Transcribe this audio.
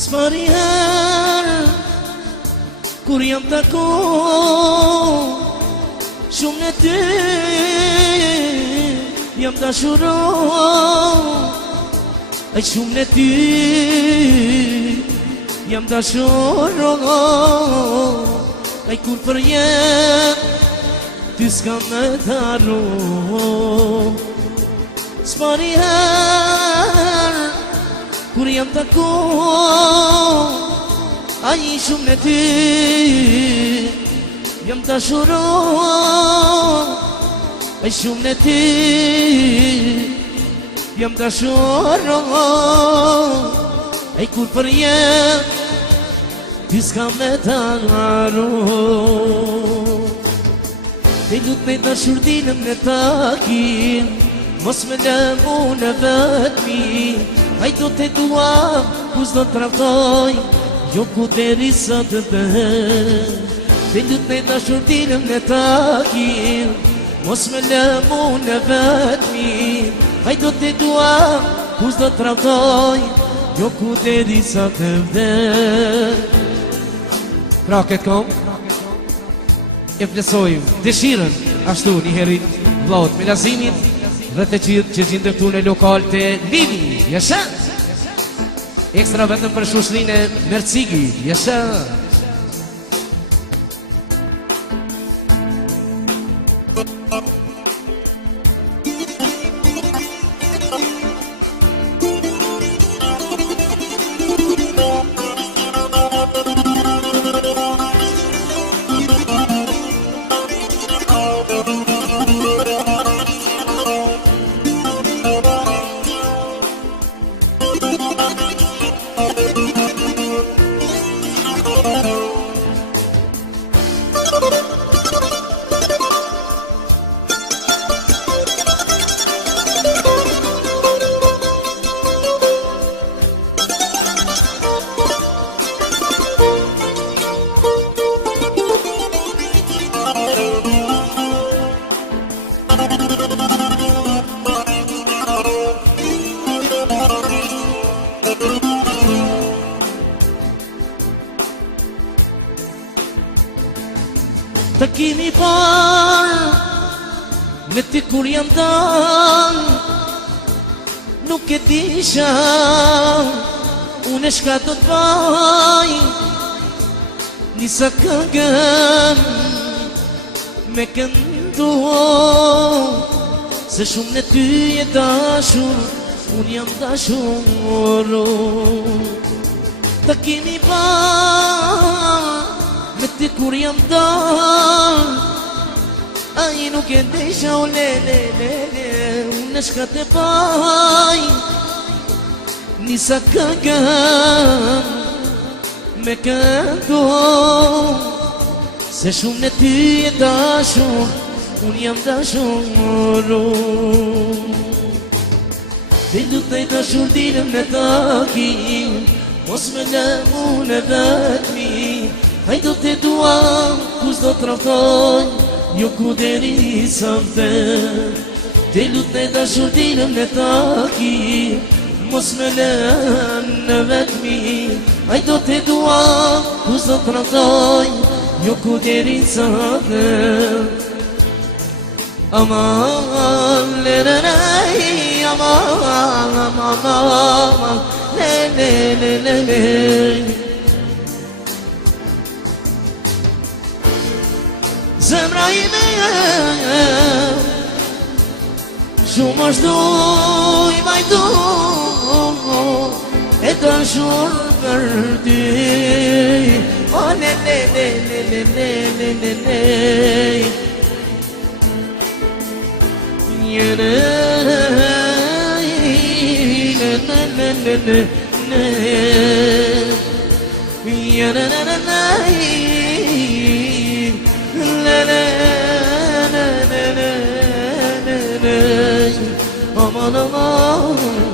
S'pari herë kur jam taku shumë në ty jam dashuro ai shumë në ty jam dashuro ai kur për jem ty s'ka me t'arru s'pari herë kur jam taku ai shumë në ty jam dashuro ai shumë në ty jam dashuro ai kur për jem ty s'ka me t'arru te lut me dashur dilëm në takim mos me lëmu në vetmi ai do te dua ku s'do t'traftoj jo ku deri sa të bëj te lut me dashur dilëm në takim mos me lëmu në vetmi ai do te dua ku s'do t'traftoj jo ku deri sa të vdej Kraket kom e plesojmë dëshirën ashtu një herit vllaut me lazimin dhe të gjithë që gjindë këtu në lokal të Lili, jesha ekstra vetëm për shushrinë e Mercigi, jesha të kimi parë me ti kur jam dalë nuk e disha unë shka do t'baj nisa këngën me këndu se shumë në ty e dashur unë jam dashur të kimi parë me ti kur jam dal ai nuk e desha o le unë shka te baj nisa këngën me këndu se shumë në ty e dashur unë jam dashur te lutaj dashur dilëm në takim mos me lëmu në vetmi ai do te dua ku s'do t'traftoj jo ku deri sa vdej te lutaj dashur dilëm në takim mos me lëm në vetmi ai do te dua ku s'do t'traftoj jo ku deri sa vdej aman le le le aman aman le le le le zemra ime shumë është duj majdu e dashur për ty o le le le le le le le le njëre aman aman